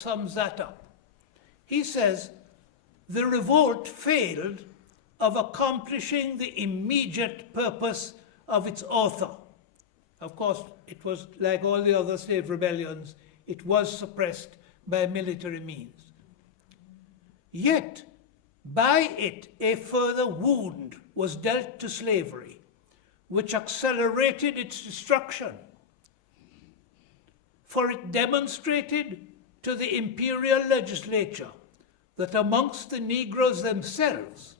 sums that up. He says, the revolt failed of accomplishing the immediate purpose of its author. Of course, it was like all the other slave rebellions, it was suppressed by military means. Yet, by it a further wound was dealt to slavery, which accelerated its destruction. For it demonstrated to the imperial legislature that amongst the Negroes themselves,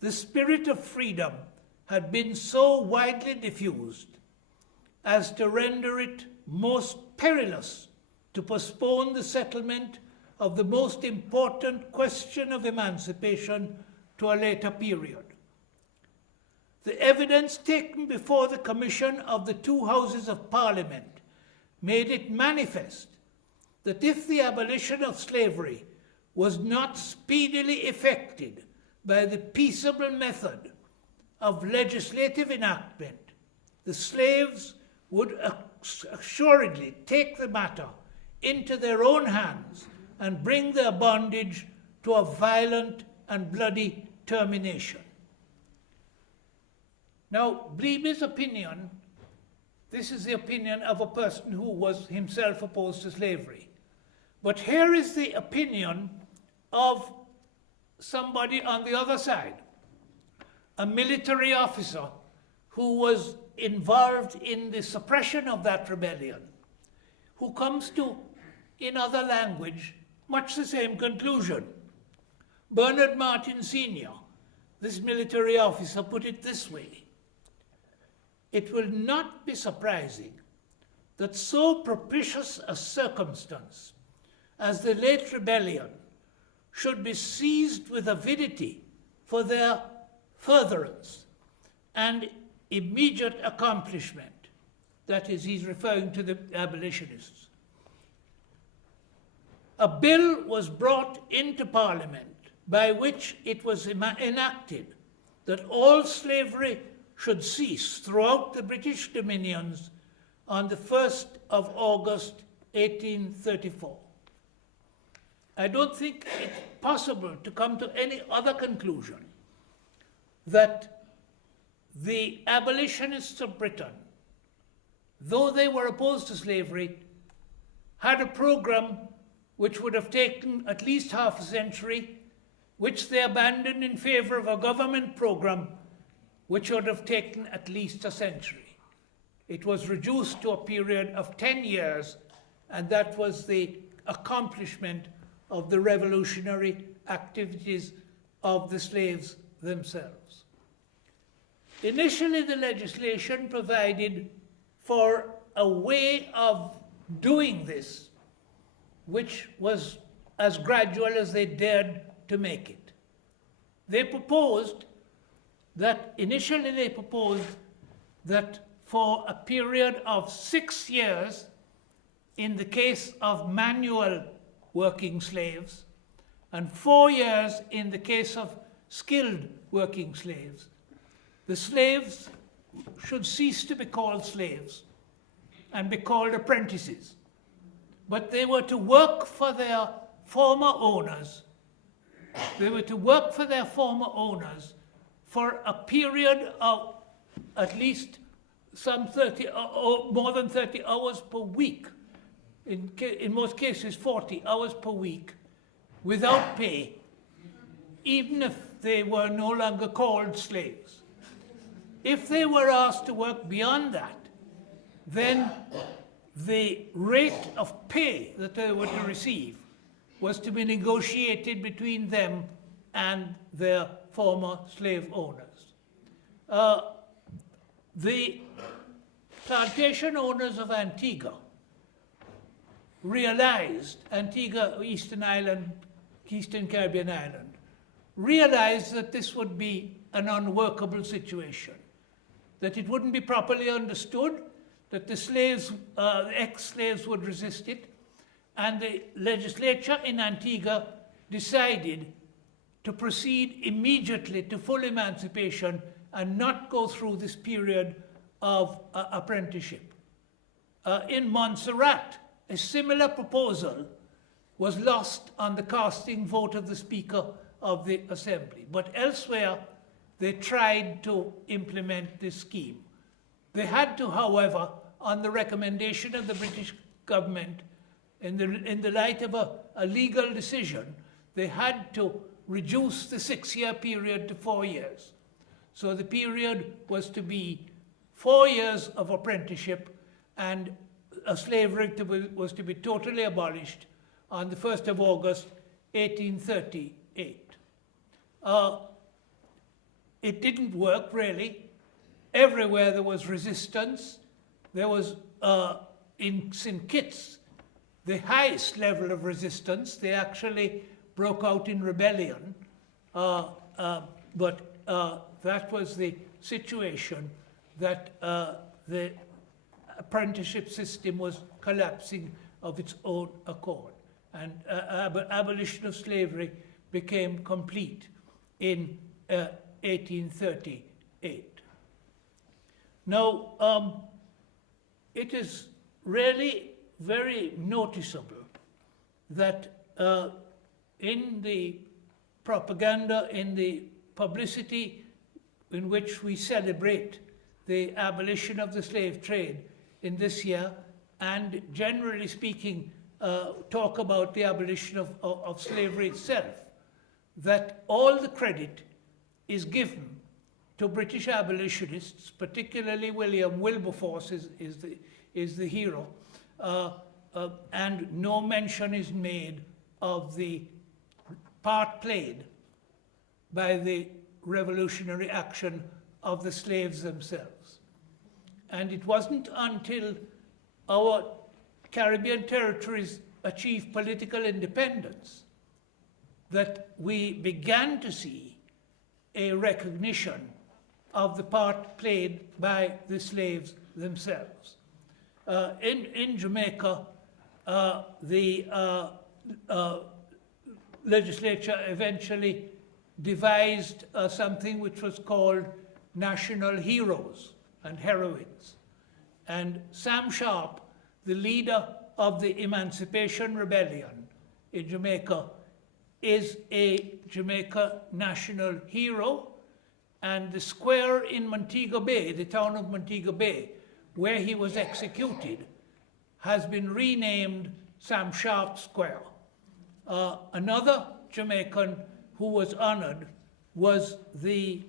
the spirit of freedom had been so widely diffused as to render it most perilous to postpone the settlement of the most important question of emancipation to a later period. The evidence taken before the Commission of the two Houses of Parliament made it manifest that if the abolition of slavery was not speedily effected by the peaceable method of legislative enactment, the slaves would assuredly take the matter into their own hands and bring their bondage to a violent and bloody termination. Now, Bleeby's opinion, this is the opinion of a person who was himself opposed to slavery. But here is the opinion of somebody on the other side, a military officer who was involved in the suppression of that rebellion, who comes to, in other language, much the same conclusion. Bernard Martin Sr., this military officer, put it this way: it will not be surprising that so propitious a circumstance as the late rebellion should be seized with avidity for their furtherance and immediate accomplishment. That is, he's referring to the abolitionists. A bill was brought into Parliament by which it was enacted that all slavery should cease throughout the British dominions on the 1st of August 1834. I don't think it's possible to come to any other conclusion that the abolitionists of Britain, though they were opposed to slavery, had a program which would have taken at least half a century, which they abandoned in favor of a government program which would have taken at least a century. It was reduced to a period of 10 years, and that was the accomplishment of the revolutionary activities of the slaves themselves. Initially, the legislation provided for a way of doing this, which was as gradual as they dared to make it. Initially they proposed that for a period of 6 years, in the case of manual working slaves, and 4 years in the case of skilled working slaves, the slaves should cease to be called slaves and be called apprentices. But they were to work for their former owners. They were to work for their former owners for a period of at least some 30 or more than 30 hours per week. In most cases, 40 hours per week without pay, even if they were no longer called slaves. If they were asked to work beyond that, then the rate of pay that they were to receive was to be negotiated between them and their former slave owners. The plantation owners of Antigua realized, Eastern Caribbean island, realized that this would be an unworkable situation, that it wouldn't be properly understood, that the slaves, ex-slaves would resist it, and the legislature in Antigua decided to proceed immediately to full emancipation and not go through this period of apprenticeship. In Montserrat, a similar proposal was lost on the casting vote of the Speaker of the Assembly. But elsewhere, they tried to implement this scheme. They had to, however, on the recommendation of the British government, in the light of a legal decision, they had to reduce the 6-year period to 4 years. So the period was to be 4 years of apprenticeship, and slavery was to be totally abolished on the 1st of August, 1838. It didn't work, really. Everywhere there was resistance. There was, in St. Kitts, the highest level of resistance. They actually broke out in rebellion, but that was the situation, that the apprenticeship system was collapsing of its own accord, and abolition of slavery became complete in 1838. Now, it is really very noticeable that in the propaganda, in the publicity in which we celebrate the abolition of the slave trade in this year, and generally speaking, talk about the abolition of slavery itself, that all the credit is given to British abolitionists, particularly William Wilberforce is the hero, and no mention is made of the part played by the revolutionary action of the slaves themselves. And it wasn't until our Caribbean territories achieved political independence that we began to see a recognition of the part played by the slaves themselves. In Jamaica, the legislature eventually devised something which was called national heroes and heroines. And Sam Sharp, the leader of the Emancipation Rebellion in Jamaica, is a Jamaica national hero, and the square in Montego Bay, the town of Montego Bay, where he was executed, has been renamed Sam Sharp Square. Another Jamaican who was honored was the